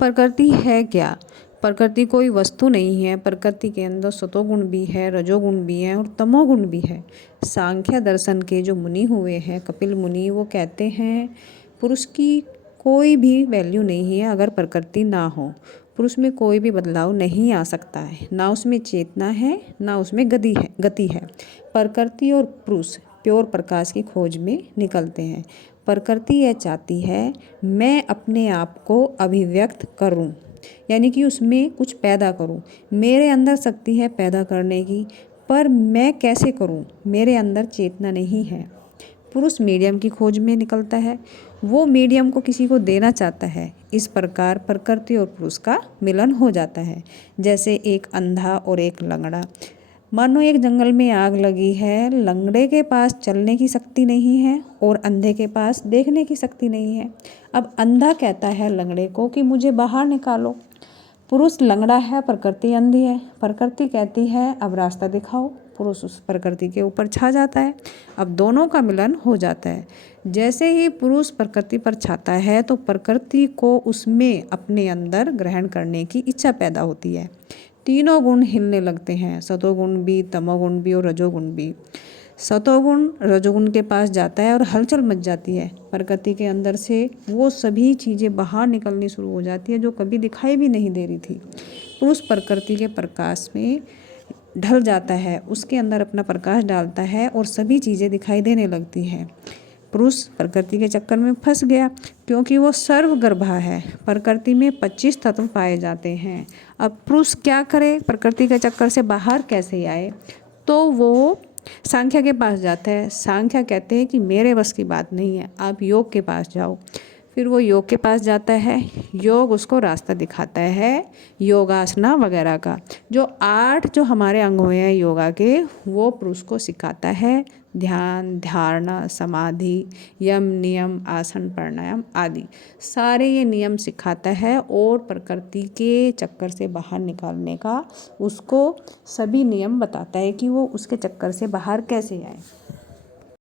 प्रकृति है क्या? प्रकृति कोई वस्तु नहीं है। प्रकृति के अंदर सतोगुण भी है, रजोगुण भी है और तमोगुण भी है। सांख्य दर्शन के जो मुनि हुए हैं, कपिल मुनि, वो कहते हैं पुरुष की कोई भी वैल्यू नहीं है अगर प्रकृति ना हो। पुरुष में कोई भी बदलाव नहीं आ सकता है, ना उसमें चेतना है, ना उसमें गति है। प्रकृति और पुरुष प्योर प्रकाश की खोज में निकलते हैं। प्रकृति यह चाहती है मैं अपने आप को अभिव्यक्त करूं, यानी कि उसमें कुछ पैदा करूं। मेरे अंदर शक्ति है पैदा करने की, पर मैं कैसे करूं? मेरे अंदर चेतना नहीं है। पुरुष मीडियम की खोज में निकलता है, वो मीडियम को किसी को देना चाहता है। इस प्रकार प्रकृति और पुरुष का मिलन हो जाता है, जैसे एक अंधा और एक लंगड़ा। मानो एक जंगल में आग लगी है, लंगड़े के पास चलने की शक्ति नहीं है और अंधे के पास देखने की शक्ति नहीं है। अब अंधा कहता है लंगड़े को कि मुझे बाहर निकालो। पुरुष लंगड़ा है, प्रकृति अंधी है। प्रकृति कहती है अब रास्ता दिखाओ। पुरुष उस प्रकृति के ऊपर छा जाता है। अब दोनों का मिलन हो जाता है। जैसे ही पुरुष प्रकृति पर छाता है तो प्रकृति को उसमें अपने अंदर ग्रहण करने की इच्छा पैदा होती है। तीनों गुण हिलने लगते हैं, सतोगुण भी, तमोगुण भी और रजोगुण भी। सतोगुण रजोगुण के पास जाता है और हलचल मच जाती है। प्रकृति के अंदर से वो सभी चीज़ें बाहर निकलनी शुरू हो जाती है जो कभी दिखाई भी नहीं दे रही थी। पुरुष प्रकृति के प्रकाश में ढल जाता है, उसके अंदर अपना प्रकाश डालता है और सभी चीज़ें दिखाई देने लगती हैं। पुरुष प्रकृति के चक्कर में फंस गया क्योंकि वो सर्वगर्भा है। प्रकृति में 25 तत्व पाए जाते हैं। अब पुरुष क्या करे? प्रकृति के चक्कर से बाहर कैसे आए? तो वो सांख्य के पास जाता है। सांख्य कहते हैं कि मेरे बस की बात नहीं है, आप योग के पास जाओ। फिर वो योग के पास जाता है। योग उसको रास्ता दिखाता है योगासना वगैरह का। जो 8 जो हमारे अंग हुए हैं योगा के, वो पुरुष को सिखाता है। ध्यान, धारणा, समाधि, यम, नियम, आसन, प्राणायाम आदि सारे ये नियम सिखाता है और प्रकृति के चक्कर से बाहर निकालने का उसको सभी नियम बताता है कि वो उसके चक्कर से बाहर कैसे आए।